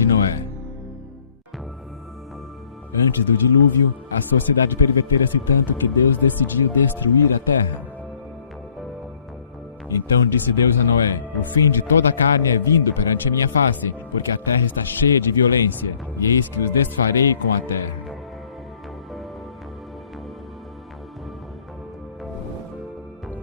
de Noé. Antes do dilúvio, a sociedade pervertera-se tanto que Deus decidiu destruir a terra. Então disse Deus a Noé: o fim de toda a carne é vindo perante a minha face, porque a terra está cheia de violência, e eis que os desfarei com a terra.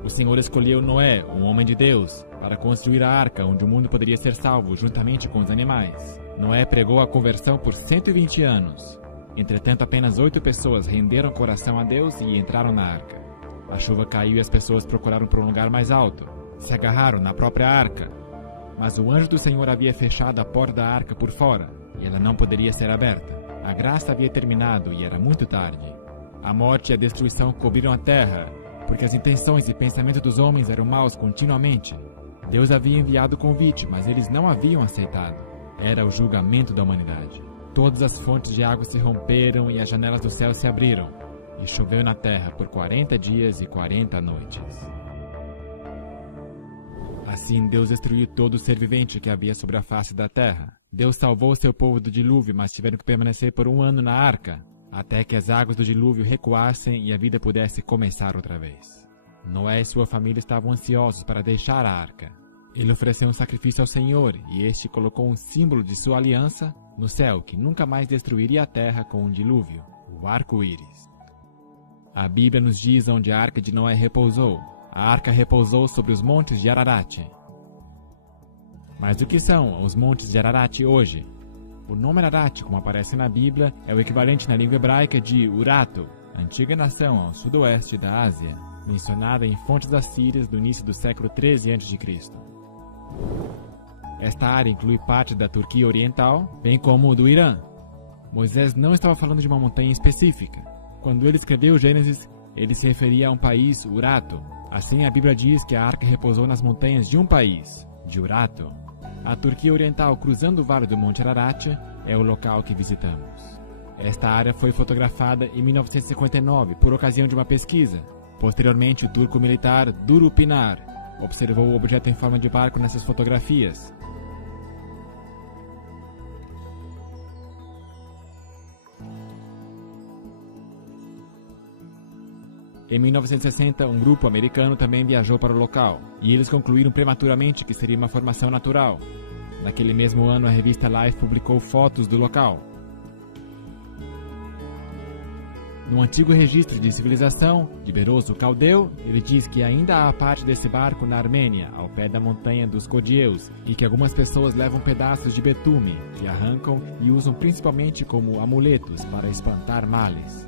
O Senhor escolheu Noé, um homem de Deus, para construir a arca onde o mundo poderia ser salvo juntamente com os animais. Noé pregou a conversão por 120 anos. Entretanto, apenas 8 pessoas renderam coração a Deus e entraram na arca. A chuva caiu e as pessoas procuraram por um lugar mais alto. Se agarraram na própria arca. Mas o anjo do Senhor havia fechado a porta da arca por fora, e ela não poderia ser aberta. A graça havia terminado e era muito tarde. A morte e a destruição cobriram a terra, porque as intenções e pensamentos dos homens eram maus continuamente. Deus havia enviado o convite, mas eles não haviam aceitado. Era o julgamento da humanidade. Todas as fontes de água se romperam e as janelas do céu se abriram, e choveu na terra por 40 dias e 40 noites. Assim Deus destruiu todo o ser vivente que havia sobre a face da terra. Deus salvou seu povo do dilúvio, mas tiveram que permanecer por 1 ano na arca, até que as águas do dilúvio recuassem e a vida pudesse começar outra vez. Noé e sua família estavam ansiosos para deixar a arca. Ele ofereceu um sacrifício ao Senhor, e este colocou um símbolo de sua aliança no céu, que nunca mais destruiria a terra com um dilúvio, o arco-íris. A Bíblia nos diz onde a arca de Noé repousou. A arca repousou sobre os montes de Ararat. Mas o que são os montes de Ararat hoje? O nome Ararat, como aparece na Bíblia, é o equivalente na língua hebraica de Urato, antiga nação ao sudoeste da Ásia, mencionada em fontes assírias do início do século 13 a.C. Esta área inclui parte da Turquia Oriental, bem como do Irã. Moisés não estava falando de uma montanha específica. Quando ele escreveu Gênesis, ele se referia a um país, Urato. Assim, a Bíblia diz que a arca repousou nas montanhas de um país, de Urato. A Turquia Oriental, cruzando o vale do Monte Ararat, é o local que visitamos. Esta área foi fotografada em 1959 por ocasião de uma pesquisa. Posteriormente, o turco militar Duru Pinar observou o objeto em forma de barco nessas fotografias. Em 1960, um grupo americano também viajou para o local, e eles concluíram prematuramente que seria uma formação natural. Naquele mesmo ano, a revista Life publicou fotos do local. No antigo registro de civilização de Beroso Caldeu, ele diz que ainda há parte desse barco na Armênia, ao pé da montanha dos Codieus, e que algumas pessoas levam pedaços de betume, que arrancam e usam principalmente como amuletos para espantar males.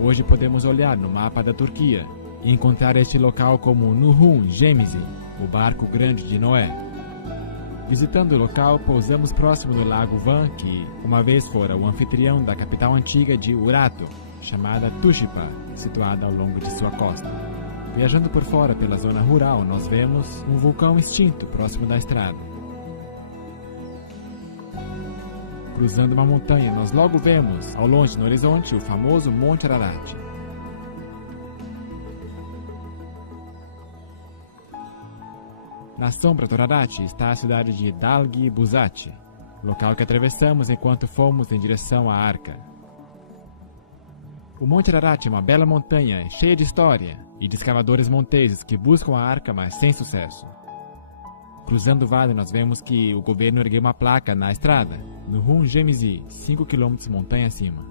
Hoje podemos olhar no mapa da Turquia e encontrar este local como Nuhun Gemizi, o barco grande de Noé. Visitando o local, pousamos próximo do lago Van, que uma vez fora o anfitrião da capital antiga de Urato, chamada Tushipa, situada ao longo de sua costa. Viajando por fora pela zona rural, nós vemos um vulcão extinto próximo da estrada. Cruzando uma montanha, nós logo vemos, ao longe no horizonte, o famoso Monte Ararat. Na sombra do Ararat está a cidade de Dalgi Buzati, local que atravessamos enquanto fomos em direção à arca. O Monte Ararat é uma bela montanha, cheia de história, e de escavadores monteses que buscam a arca, mas sem sucesso. Cruzando o vale, nós vemos que o governo ergueu uma placa na estrada, no Nuhun Gemizi, 5 km montanha acima.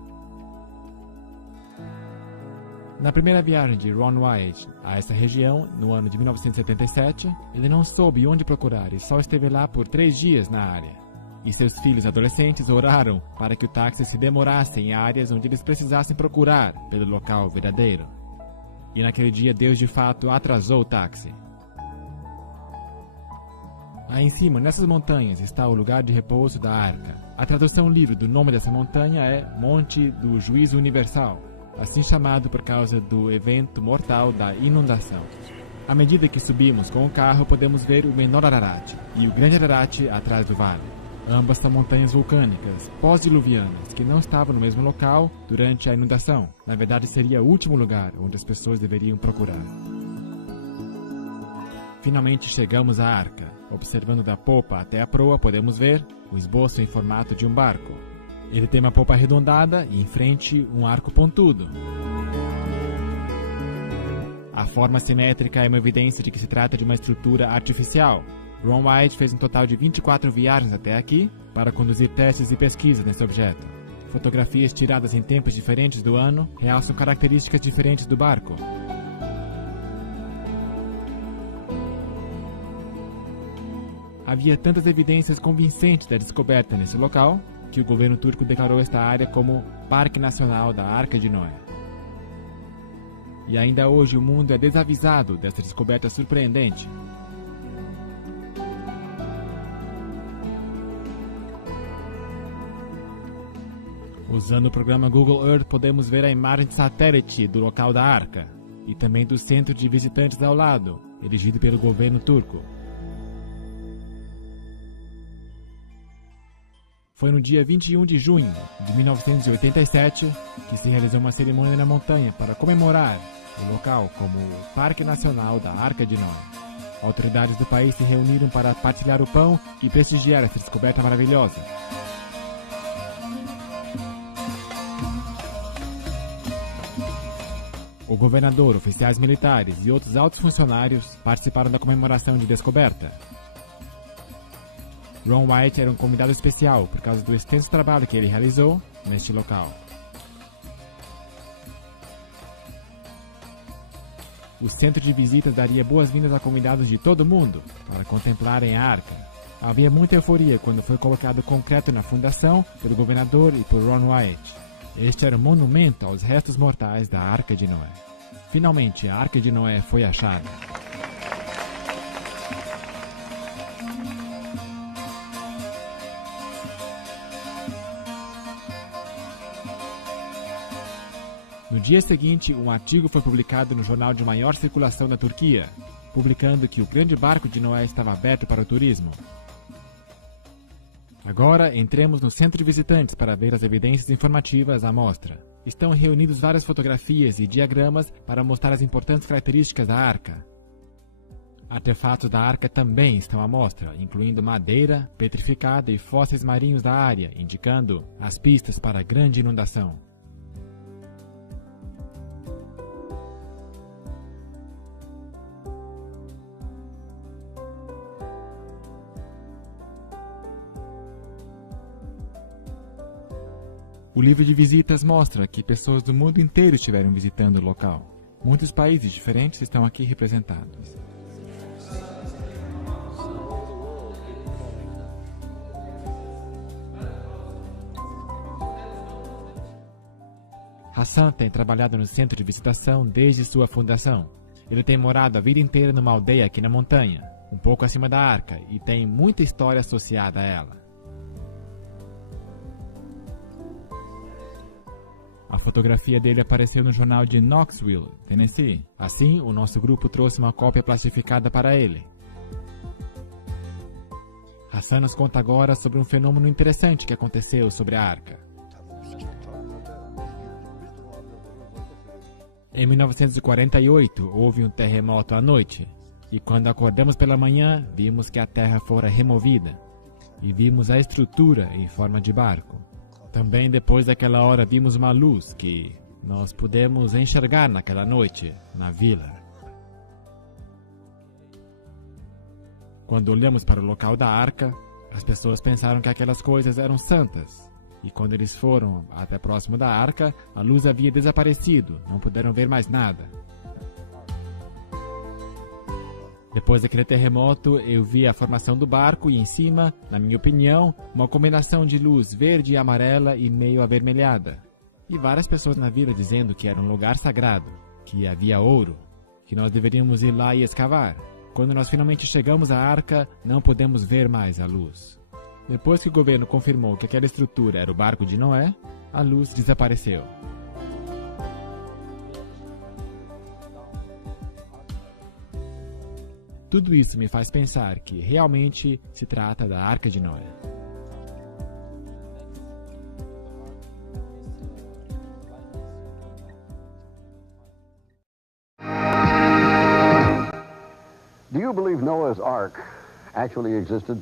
Na primeira viagem de Ron Wyatt a essa região, no ano de 1977, ele não soube onde procurar e só esteve lá por 3 dias na área. E seus filhos adolescentes oraram para que o táxi se demorasse em áreas onde eles precisassem procurar pelo local verdadeiro. E naquele dia Deus de fato atrasou o táxi. Aí em cima, nessas montanhas, está o lugar de repouso da arca. A tradução livre do nome dessa montanha é Monte do Juízo Universal, assim chamado por causa do evento mortal da inundação. À medida que subimos com o carro, podemos ver o menor Ararat e o grande Ararat atrás do vale. Ambas são montanhas vulcânicas, pós-diluvianas, que não estavam no mesmo local durante a inundação. Na verdade, seria o último lugar onde as pessoas deveriam procurar. Finalmente chegamos à arca. Observando da popa até a proa, podemos ver o esboço em formato de um barco. Ele tem uma popa arredondada e em frente um arco pontudo. A forma simétrica é uma evidência de que se trata de uma estrutura artificial. Ron White fez um total de 24 viagens até aqui para conduzir testes e pesquisas nesse objeto. Fotografias tiradas em tempos diferentes do ano realçam características diferentes do barco. Havia tantas evidências convincentes da descoberta nesse local que o governo turco declarou esta área como Parque Nacional da Arca de Noé. E ainda hoje o mundo é desavisado dessa descoberta surpreendente. Usando o programa Google Earth, podemos ver a imagem de satélite do local da arca e também do centro de visitantes ao lado, erigido pelo governo turco. Foi no dia 21 de junho de 1987 que se realizou uma cerimônia na montanha para comemorar o local como o Parque Nacional da Arca de Noé. Autoridades do país se reuniram para partilhar o pão e prestigiar essa descoberta maravilhosa. O governador, oficiais militares e outros altos funcionários participaram da comemoração de descoberta. Ron White era um convidado especial por causa do extenso trabalho que ele realizou neste local. O centro de visitas daria boas-vindas a convidados de todo o mundo para contemplarem a arca. Havia muita euforia quando foi colocado concreto na fundação pelo governador e por Ron White. Este era um monumento aos restos mortais da Arca de Noé. Finalmente, a Arca de Noé foi achada. No dia seguinte, um artigo foi publicado no jornal de maior circulação da Turquia, publicando que o grande barco de Noé estava aberto para o turismo. Agora, entremos no centro de visitantes para ver as evidências informativas à mostra. Estão reunidos várias fotografias e diagramas para mostrar as importantes características da arca. Artefatos da arca também estão à mostra, incluindo madeira petrificada e fósseis marinhos da área, indicando as pistas para a grande inundação. O livro de visitas mostra que pessoas do mundo inteiro estiveram visitando o local. Muitos países diferentes estão aqui representados. Hassan tem trabalhado no centro de visitação desde sua fundação. Ele tem morado a vida inteira numa aldeia aqui na montanha, um pouco acima da arca, e tem muita história associada a ela. A fotografia dele apareceu no jornal de Knoxville, Tennessee. Assim, o nosso grupo trouxe uma cópia plastificada para ele. Hassan nos conta agora sobre um fenômeno interessante que aconteceu sobre a arca. Em 1948, houve um terremoto à noite, e quando acordamos pela manhã, vimos que a terra fora removida, e vimos a estrutura em forma de barco. Também depois daquela hora vimos uma luz que nós pudemos enxergar naquela noite, na vila. Quando olhamos para o local da arca, as pessoas pensaram que aquelas coisas eram santas. E quando eles foram até próximo da arca, a luz havia desaparecido, não puderam ver mais nada. Depois daquele terremoto, eu vi a formação do barco e em cima, na minha opinião, uma combinação de luz verde e amarela e meio avermelhada. E várias pessoas na vila dizendo que era um lugar sagrado, que havia ouro, que nós deveríamos ir lá e escavar. Quando nós finalmente chegamos à arca, não pudemos ver mais a luz. Depois que o governo confirmou que aquela estrutura era o barco de Noé, a luz desapareceu. Tudo isso me faz pensar que realmente se trata da Arca de Noé. Do you believe Noah's Ark actually existed?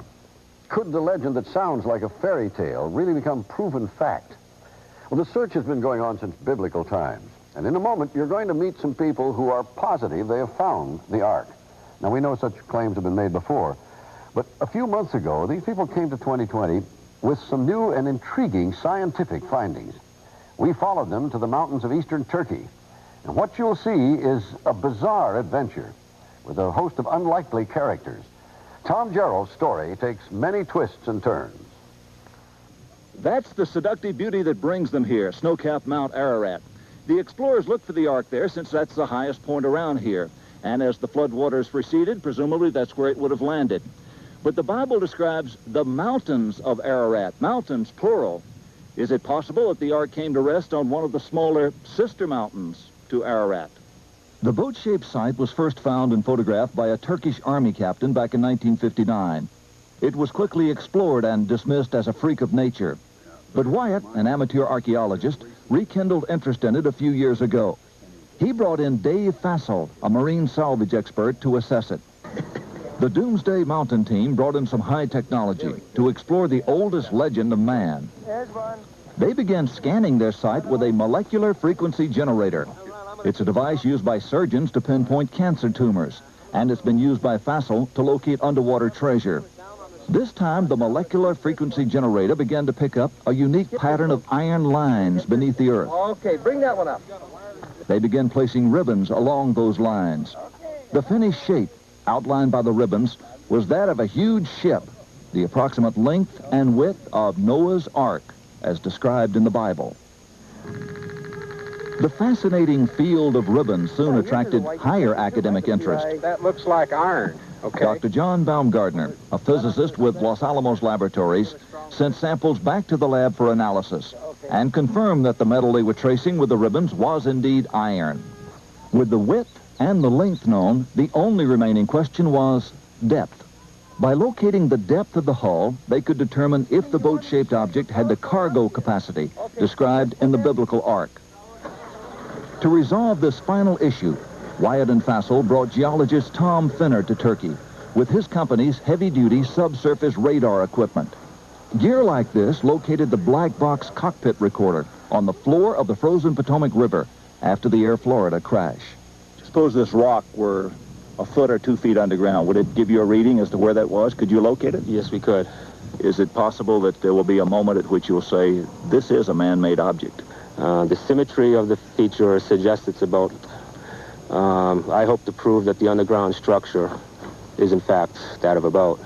Could the legend that sounds like a fairy tale really become proven fact? Well, the search has been going on since biblical times. And in a moment, you're going to meet some people who are positive they have found the Ark. Now, we know such claims have been made before. But a few months ago, these people came to 2020 with some new and intriguing scientific findings. We followed them to the mountains of eastern Turkey. And what you'll see is a bizarre adventure with a host of unlikely characters. Tom Gerald's story takes many twists and turns. That's the seductive beauty that brings them here, snow-capped Mount Ararat. The explorers looked for the Ark there since that's the highest point around here. And as the floodwaters receded, presumably that's where it would have landed. But the Bible describes the mountains of Ararat, mountains plural. Is it possible that the Ark came to rest on one of the smaller sister mountains to Ararat? The boat-shaped site was first found and photographed by a Turkish army captain back in 1959. It was quickly explored and dismissed as a freak of nature. But Wyatt, an amateur archaeologist, rekindled interest in it a few years ago. He brought in Dave Fassel, a marine salvage expert, to assess it. The Doomsday Mountain team brought in some high technology to explore the oldest legend of man. They began scanning their site with a molecular frequency generator. It's a device used by surgeons to pinpoint cancer tumors, and it's been used by Fassel to locate underwater treasure. This time, the molecular frequency generator began to pick up a unique pattern of iron lines beneath the earth. Okay, bring that one up. They began placing ribbons along those lines. The finished shape, outlined by the ribbons, was that of a huge ship, the approximate length and width of Noah's Ark, as described in the Bible. The fascinating field of ribbons soon attracted higher academic interest. That looks like iron. Okay. Dr. John Baumgartner, a physicist with Los Alamos Laboratories, sent samples back to the lab for analysis and confirmed that the metal they were tracing with the ribbons was indeed iron. With the width and the length known, the only remaining question was depth. By locating the depth of the hull, they could determine if the boat-shaped object had the cargo capacity described in the biblical Ark. To resolve this final issue, Wyatt and Fassel brought geologist Tom Finner to Turkey with his company's heavy-duty subsurface radar equipment. Gear like this located the black box cockpit recorder on the floor of the frozen Potomac River after the Air Florida crash. Suppose this rock were a foot or 2 feet underground. Would it give you a reading as to where that was? Could you locate it? Yes, we could. Is it possible that there will be a moment at which you'll say, this is a man-made object? The symmetry of the feature suggests it's about. I hope to prove that the underground structure is in fact that of a boat.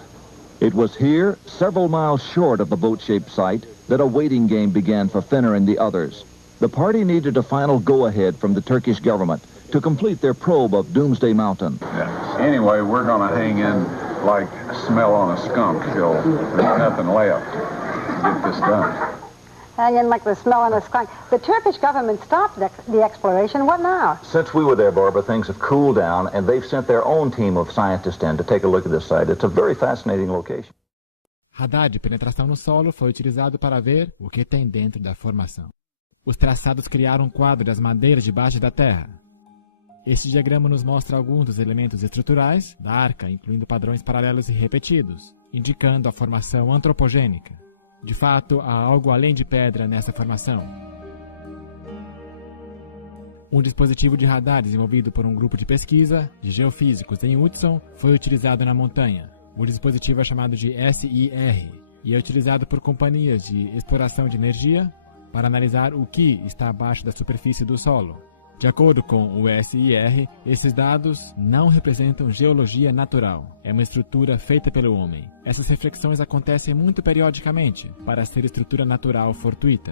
It was here, several miles short of the boat-shaped site, that a waiting game began for Finner and the others. The party needed a final go-ahead from the Turkish government to complete their probe of Doomsday Mountain. Yeah. Anyway, we're going to hang in like smell on a skunk till there's nothing left to get this done. Hang in like the smell in a skunk. The Turkish government stopped the exploration. What now? Since we were there, Barbara, things have cooled down, and they've sent their own team of scientists in to take a look at this site. It's a very fascinating location. Radar de penetração no solo foi utilizado para ver o que tem dentro da formação. Os traçados criaram um quadro das madeiras debaixo da terra. Este diagrama nos mostra alguns dos elementos estruturais da arca, incluindo padrões paralelos e repetidos, indicando a formação antropogênica. De fato, há algo além de pedra nessa formação. Um dispositivo de radar desenvolvido por um grupo de pesquisa de geofísicos em Hudson foi utilizado na montanha. O dispositivo é chamado de SIR e é utilizado por companhias de exploração de energia para analisar o que está abaixo da superfície do solo. De acordo com o SIR, esses dados não representam geologia natural. É uma estrutura feita pelo homem. Essas reflexões acontecem muito periodicamente para ser estrutura natural fortuita.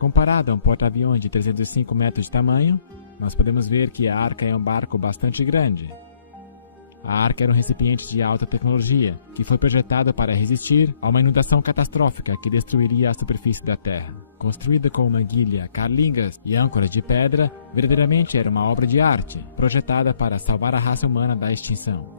Comparado a um porta-aviões de 305 metros de tamanho, nós podemos ver que a Arca é um barco bastante grande. A Arca era um recipiente de alta tecnologia, que foi projetado para resistir a uma inundação catastrófica que destruiria a superfície da Terra. Construída com manguilha, carlingas e âncoras de pedra, verdadeiramente era uma obra de arte, projetada para salvar a raça humana da extinção.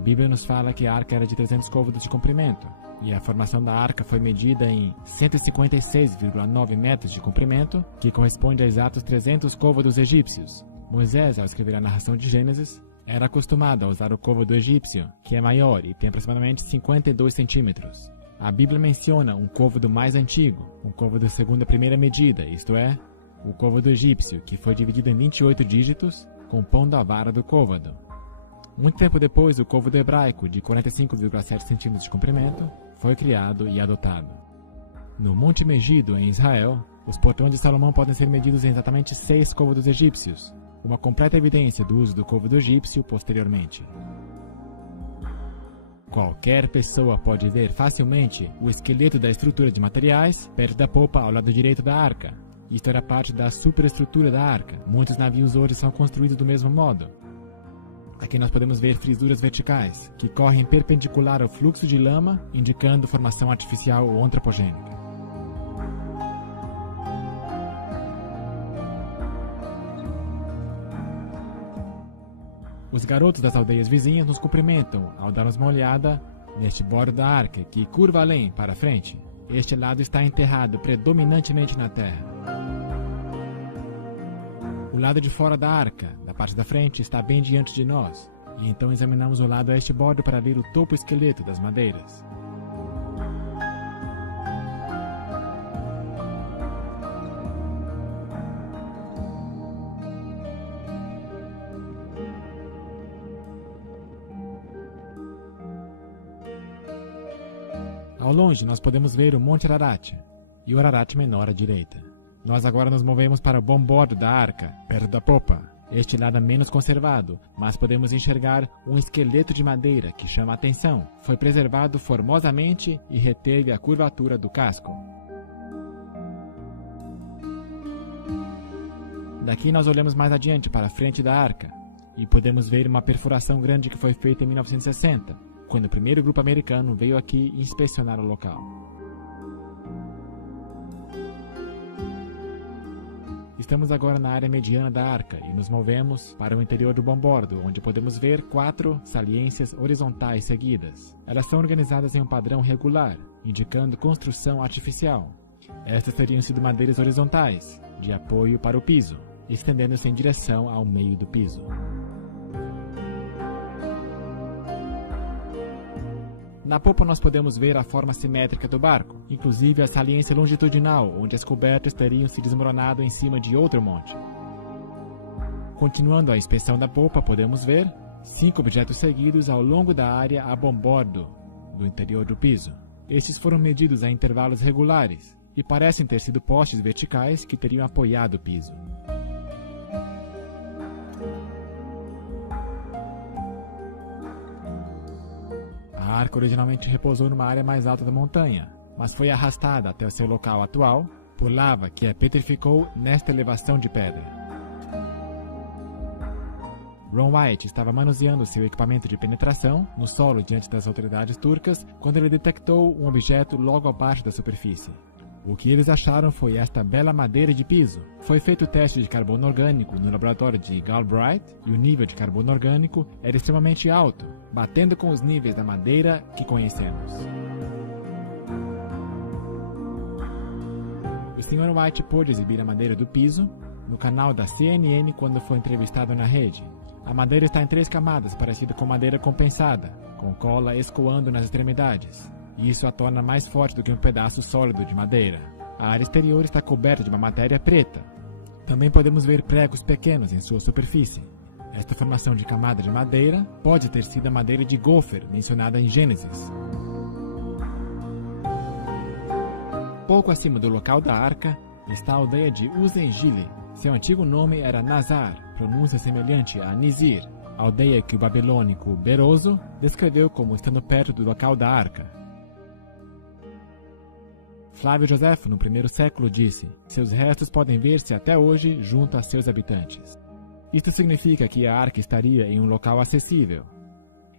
Bíblia nos fala que a arca era de 300 côvados de comprimento, e a formação da arca foi medida em 156,9 metros de comprimento, que corresponde a exatos 300 côvados egípcios. Moisés, ao escrever a narração de Gênesis, era acostumado a usar o côvado egípcio, que é maior e tem aproximadamente 52 centímetros. A Bíblia menciona um côvado mais antigo, um côvado segundo a primeira medida, isto é, o côvado egípcio, que foi dividido em 28 dígitos, compondo a vara do côvado. Muito tempo depois, o côvado hebraico, de 45,7 centímetros de comprimento, foi criado e adotado. No Monte Megido, em Israel, os portões de Salomão podem ser medidos em exatamente 6 côvados egípcios, uma completa evidência do uso do côvado egípcio posteriormente. Qualquer pessoa pode ver facilmente o esqueleto da estrutura de materiais perto da popa ao lado direito da arca. Isto era parte da superestrutura da arca. Muitos navios hoje são construídos do mesmo modo. Aqui nós podemos ver frisuras verticais, que correm perpendicular ao fluxo de lama, indicando formação artificial ou antropogênica. Os garotos das aldeias vizinhas nos cumprimentam ao darmos uma olhada neste bordo da arca, que curva além, para frente. Este lado está enterrado predominantemente na terra. O lado de fora da arca, da parte da frente, está bem diante de nós, e então examinamos o lado a este bordo para ver o topo esqueleto das madeiras. Ao longe, nós podemos ver o Monte Ararat e o Ararat menor à direita. Nós agora nos movemos para o bom bordo da arca, perto da popa. Este lado é menos conservado, mas podemos enxergar um esqueleto de madeira que chama a atenção. Foi preservado formosamente e reteve a curvatura do casco. Daqui nós olhamos mais adiante para a frente da arca e podemos ver uma perfuração grande que foi feita em 1960, quando o primeiro grupo americano veio aqui inspecionar o local. Estamos agora na área mediana da arca e nos movemos para o interior do bombordo, onde podemos ver 4 saliências horizontais seguidas. Elas são organizadas em um padrão regular, indicando construção artificial. Estas teriam sido madeiras horizontais, de apoio para o piso, estendendo-se em direção ao meio do piso. Na popa nós podemos ver a forma simétrica do barco, inclusive a saliência longitudinal, onde as cobertas teriam se desmoronado em cima de outro monte. Continuando a inspeção da popa, podemos ver 5 objetos seguidos ao longo da área a bombordo do interior do piso. Estes foram medidos a intervalos regulares e parecem ter sido postes verticais que teriam apoiado o piso. A arca originalmente repousou numa área mais alta da montanha, mas foi arrastada até o seu local atual por lava que a petrificou nesta elevação de pedra. Ron White estava manuseando seu equipamento de penetração no solo diante das autoridades turcas quando ele detectou um objeto logo abaixo da superfície. O que eles acharam foi esta bela madeira de piso. Foi feito o teste de carbono orgânico no laboratório de Galbraith e o nível de carbono orgânico era extremamente alto, batendo com os níveis da madeira que conhecemos. O Sr. White pôde exibir a madeira do piso no canal da CNN quando foi entrevistado na rede. A madeira está em 3 camadas, parecida com madeira compensada, com cola escoando nas extremidades. E isso a torna mais forte do que um pedaço sólido de madeira. A área exterior está coberta de uma matéria preta. Também podemos ver pregos pequenos em sua superfície. Esta formação de camada de madeira pode ter sido a madeira de gopher mencionada em Gênesis. Pouco acima do local da arca está a aldeia de Uzengile. Seu antigo nome era Nazar, pronúncia semelhante a Nizir, aldeia que o babilônico Beroso descreveu como estando perto do local da arca. Flávio Joséfo, no primeiro século, disse: seus restos podem ver-se até hoje junto a seus habitantes. Isto significa que a arca estaria em um local acessível.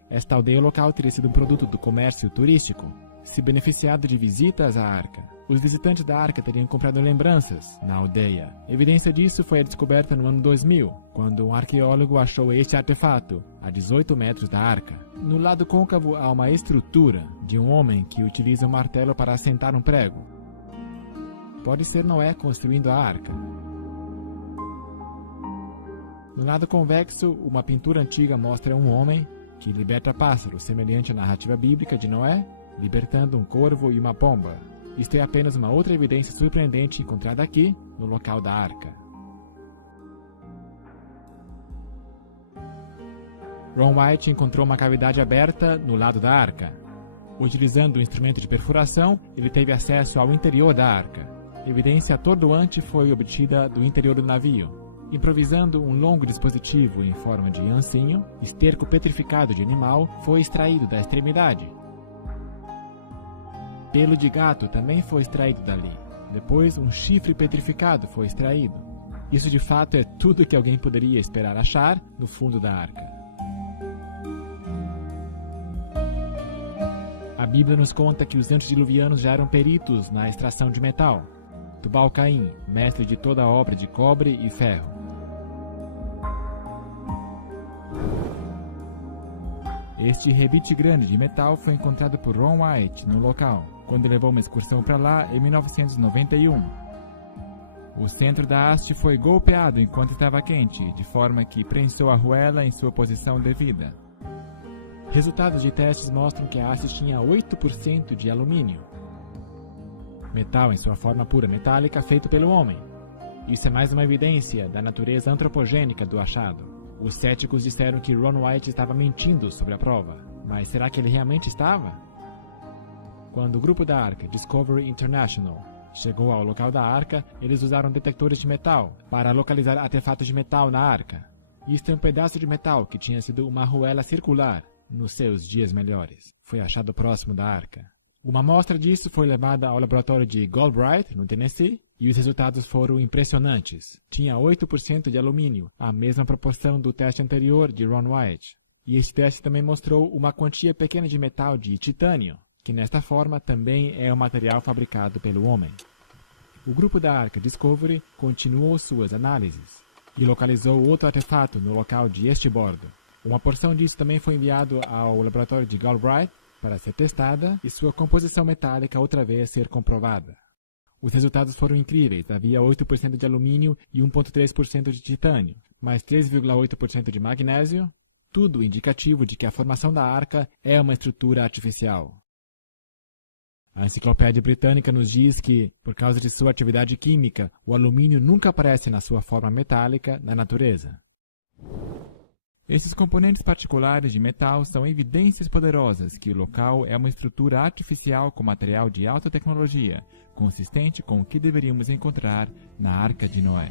Esta aldeia local teria sido um produto do comércio turístico, se beneficiado de visitas à arca. Os visitantes da arca teriam comprado lembranças na aldeia. Evidência disso foi a descoberta no ano 2000, quando um arqueólogo achou este artefato a 18 metros da arca. No lado côncavo há uma estrutura de um homem que utiliza um martelo para assentar um prego. Pode ser Noé construindo a arca. No lado convexo, uma pintura antiga mostra um homem que liberta pássaros, semelhante à narrativa bíblica de Noé, libertando um corvo e uma pomba. Isto é apenas uma outra evidência surpreendente encontrada aqui, no local da arca. Ron White encontrou uma cavidade aberta no lado da arca. Utilizando um instrumento de perfuração, ele teve acesso ao interior da arca. Evidência atordoante foi obtida do interior do navio. Improvisando um longo dispositivo em forma de ancinho, esterco petrificado de animal foi extraído da extremidade. Pelo de gato também foi extraído dali. Depois, um chifre petrificado foi extraído. Isso de fato é tudo que alguém poderia esperar achar no fundo da arca. A Bíblia nos conta que os antediluvianos já eram peritos na extração de metal. Tubal-Caim, mestre de toda a obra de cobre e ferro. Este rebite grande de metal foi encontrado por Ron White no local, quando levou uma excursão para lá em 1991. O centro da haste foi golpeado enquanto estava quente, de forma que prensou a arruela em sua posição devida. Resultados de testes mostram que a haste tinha 8% de alumínio. Metal em sua forma pura metálica feito pelo homem. Isso é mais uma evidência da natureza antropogênica do achado. Os céticos disseram que Ron White estava mentindo sobre a prova, mas será que ele realmente estava? Quando o grupo da arca, Discovery International, chegou ao local da arca, eles usaram detectores de metal para localizar artefatos de metal na arca. Isto é um pedaço de metal que tinha sido uma arruela circular nos seus dias melhores. Foi achado próximo da arca. Uma amostra disso foi levada ao laboratório de Galbraith, no Tennessee, e os resultados foram impressionantes. Tinha 8% de alumínio, a mesma proporção do teste anterior de Ron White. E esse teste também mostrou uma quantia pequena de metal de titânio, que nesta forma também é um material fabricado pelo homem. O grupo da arca Discovery continuou suas análises e localizou outro artefato no local de este bordo. Uma porção disso também foi enviado ao laboratório de Galbraith para ser testada e sua composição metálica outra vez ser comprovada. Os resultados foram incríveis. Havia 8% de alumínio e 1,3% de titânio, mais 3,8% de magnésio, tudo indicativo de que a formação da arca é uma estrutura artificial. A Enciclopédia Britânica nos diz que, por causa de sua atividade química, o alumínio nunca aparece na sua forma metálica na natureza. Esses componentes particulares de metal são evidências poderosas que o local é uma estrutura artificial com material de alta tecnologia, consistente com o que deveríamos encontrar na Arca de Noé.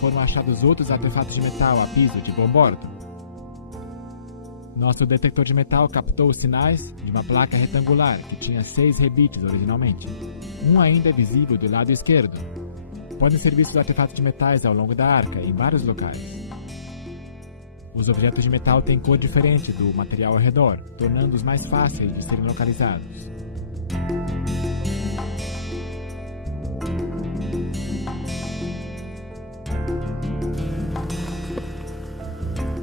Foram achados outros artefatos de metal a piso de bom bordo. Nosso detector de metal captou os sinais de uma placa retangular que tinha 6 rebites originalmente. Um ainda é visível do lado esquerdo. Podem ser vistos artefatos de metais ao longo da arca, em vários locais. Os objetos de metal têm cor diferente do material ao redor, tornando-os mais fáceis de serem localizados.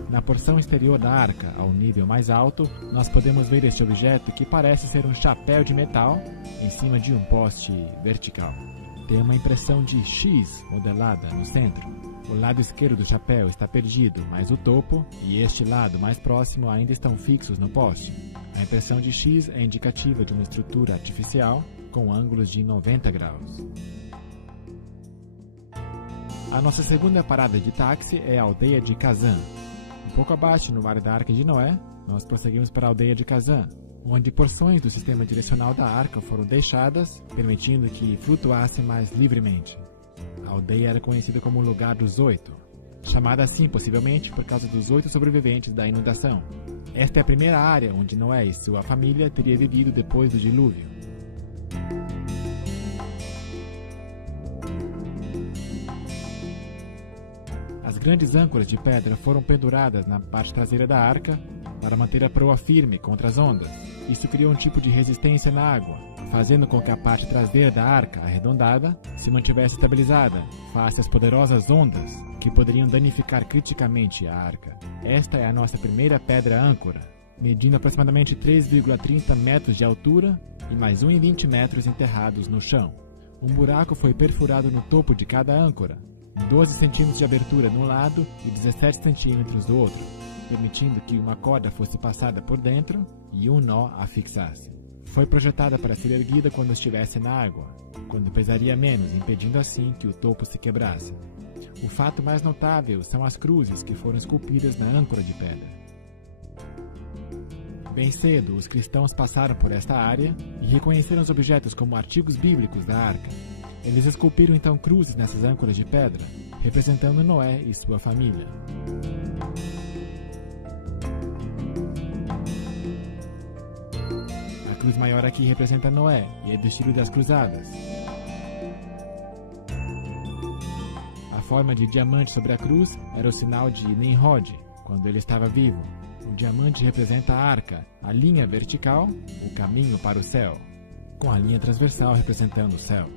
Na porção exterior da arca, ao nível mais alto, nós podemos ver este objeto que parece ser um chapéu de metal em cima de um poste vertical. Tem uma impressão de X modelada no centro. O lado esquerdo do chapéu está perdido, mas o topo e este lado mais próximo ainda estão fixos no poste. A impressão de X é indicativa de uma estrutura artificial com ângulos de 90 graus. A nossa segunda parada de táxi é a aldeia de Kazan. Um pouco abaixo, no Vale da Arca de Noé, nós prosseguimos para a aldeia de Kazan, onde porções do sistema direcional da arca foram deixadas, permitindo que flutuasse mais livremente. A aldeia era conhecida como o Lugar dos 8, chamada assim possivelmente por causa dos 8 sobreviventes da inundação. Esta é a primeira área onde Noé e sua família teriam vivido depois do dilúvio. As grandes âncoras de pedra foram penduradas na parte traseira da arca para manter a proa firme contra as ondas. Isso criou um tipo de resistência na água, fazendo com que a parte traseira da arca, arredondada, se mantivesse estabilizada, face às poderosas ondas que poderiam danificar criticamente a arca. Esta é a nossa primeira pedra âncora, medindo aproximadamente 3,30 metros de altura e mais 1,20 metros enterrados no chão. Um buraco foi perfurado no topo de cada âncora, 12 centímetros de abertura de um lado e 17 centímetros do outro, permitindo que uma corda fosse passada por dentro e um nó a fixasse. Foi projetada para ser erguida quando estivesse na água, quando pesaria menos, impedindo assim que o topo se quebrasse. O fato mais notável são as cruzes que foram esculpidas na âncora de pedra. Bem cedo, os cristãos passaram por esta área e reconheceram os objetos como artigos bíblicos da arca. Eles esculpiram então cruzes nessas âncoras de pedra, representando Noé e sua família. A cruz maior aqui representa Noé e é do estilo das cruzadas. A forma de diamante sobre a cruz era o sinal de Nimrod, quando ele estava vivo. O diamante representa a arca, a linha vertical, o caminho para o céu, com a linha transversal representando o céu.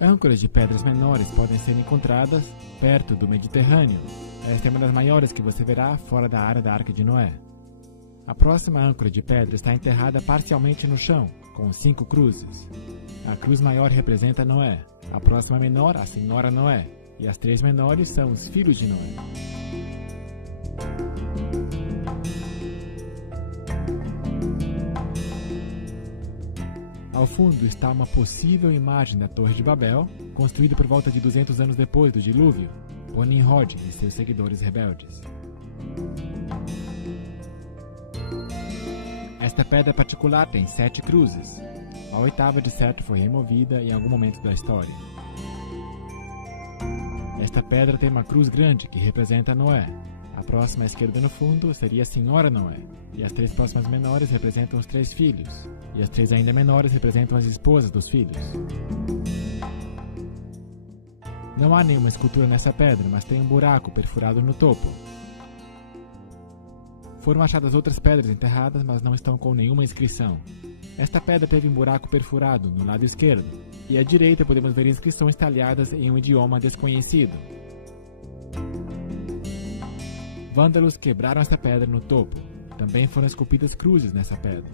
Âncoras de pedras menores podem ser encontradas perto do Mediterrâneo. Esta é uma das maiores que você verá fora da área da Arca de Noé. A próxima âncora de pedra está enterrada parcialmente no chão, com 5 cruzes. A cruz maior representa Noé, a próxima menor, a Senhora Noé, e as 3 menores são os filhos de Noé. Ao fundo está uma possível imagem da Torre de Babel, construída por volta de 200 anos depois do dilúvio, por Nimrod e seus seguidores rebeldes. Esta pedra particular tem 7 cruzes. A 8ª de certo foi removida em algum momento da história. Esta pedra tem uma cruz grande que representa Noé. A próxima à esquerda no fundo seria a Senhora Noé, e as 3 próximas menores representam os 3 filhos, e as 3 ainda menores representam as esposas dos filhos. Não há nenhuma escultura nessa pedra, mas tem um buraco perfurado no topo. Foram achadas outras pedras enterradas, mas não estão com nenhuma inscrição. Esta pedra teve um buraco perfurado no lado esquerdo, e à direita podemos ver inscrições talhadas em um idioma desconhecido. Vândalos quebraram esta pedra no topo. Também foram esculpidas cruzes nessa pedra.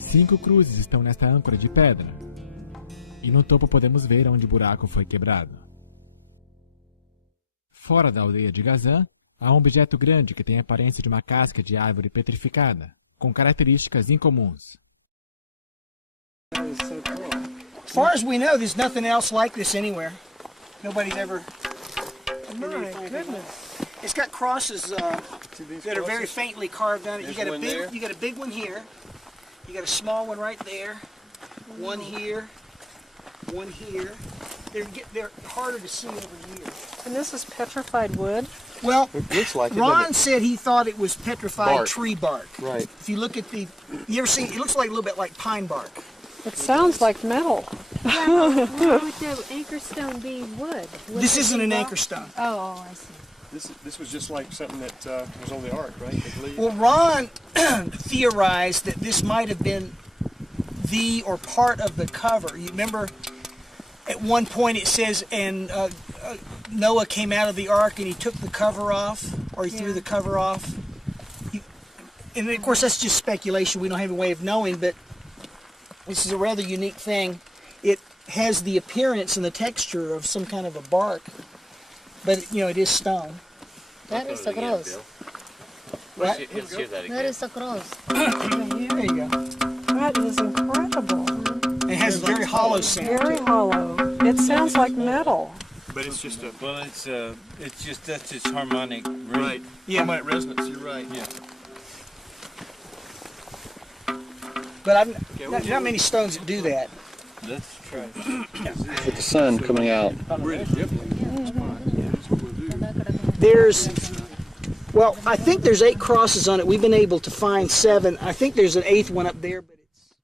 Cinco cruzes estão nesta âncora de pedra. E no topo podemos ver onde o buraco foi quebrado. Fora da aldeia de Gazã, há um objeto grande que tem a aparência de uma casca de árvore petrificada, com características incomuns. As far as we know, there's nothing else like this anywhere. Nobody's ever... My goodness. It's got crosses that are very faintly carved on it. You got a big one here. You got a small one right there. One here. One here. They're harder to see over here. And this is petrified wood? Well, It looks like it, Ron doesn't it? said he thought it was petrified Bark. tree bark. Right. If you look at the... You ever seen... It looks like a little bit like pine bark. It sounds like metal. Why would the anchor stone be wood? This isn't an anchor stone. Oh, I see. This was just like something that was on the ark, right? I believe. Well, Ron theorized that this might have been the or part of the cover. You remember at one point it says, and Noah came out of the ark and he took the cover off, or he threw the cover off. And of course that's just speculation. We don't have a way of knowing, but this is a rather unique thing. It has the appearance and the texture of some kind of a bark, but you know, it is stone. That is the cross. Right? That is the cross. There you go. That is incredible. It has a very hollow sound. Very hollow. It sounds like metal. But it's just a Well, it's just that's its harmonic ring. right. Yeah. Harmonic resonance. You're right. Yeah. But there's not many stones that do that. That's true. With the sun coming out. There's, well, I think there's 8 crosses on it. We've been able to find 7. I think there's an 8th one up there, but it's...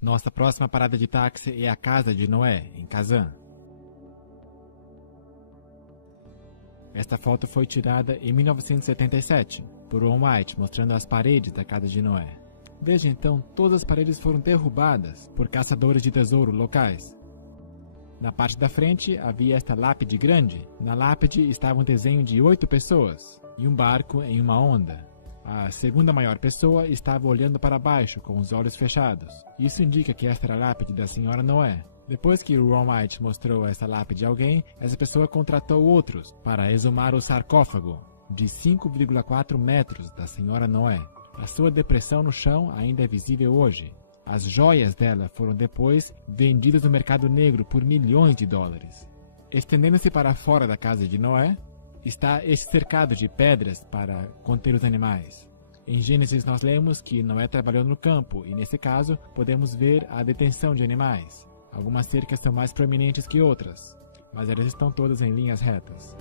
Nossa próxima parada de táxi é a casa de Noé, em Kazan. Esta foto foi tirada em 1977 por Ron White, mostrando as paredes da casa de Noé. Desde então, todas as paredes foram derrubadas por caçadores de tesouro locais. Na parte da frente havia esta lápide grande. Na lápide estava um desenho de 8 pessoas e um barco em uma onda. A segunda maior pessoa estava olhando para baixo com os olhos fechados. Isso indica que esta era a lápide da senhora Noé. Depois que Ron White mostrou essa lápide a alguém, essa pessoa contratou outros para exumar o sarcófago de 5,4 metros da senhora Noé. A sua depressão no chão ainda é visível hoje. As joias dela foram depois vendidas no mercado negro por milhões de dólares. Estendendo-se para fora da casa de Noé, está este cercado de pedras para conter os animais. Em Gênesis nós lemos que Noé trabalhou no campo e, nesse caso, podemos ver a detenção de animais. Algumas cercas são mais proeminentes que outras, mas elas estão todas em linhas retas.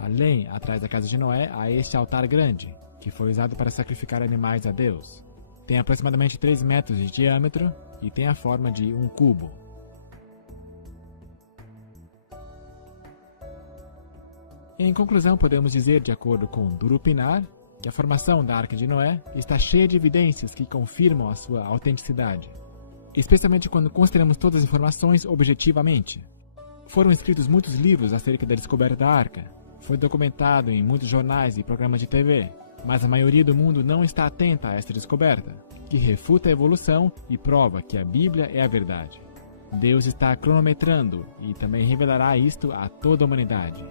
Além, atrás da casa de Noé, há este altar grande, que foi usado para sacrificar animais a Deus. Tem aproximadamente 3 metros de diâmetro e tem a forma de um cubo. Em conclusão, podemos dizer, de acordo com Durupinar, que a formação da Arca de Noé está cheia de evidências que confirmam a sua autenticidade, especialmente quando consideramos todas as informações objetivamente. Foram escritos muitos livros acerca da descoberta da Arca, foi documentado em muitos jornais e programas de TV, mas a maioria do mundo não está atenta a esta descoberta, que refuta a evolução e prova que a Bíblia é a verdade. Deus está cronometrando e também revelará isto a toda a humanidade.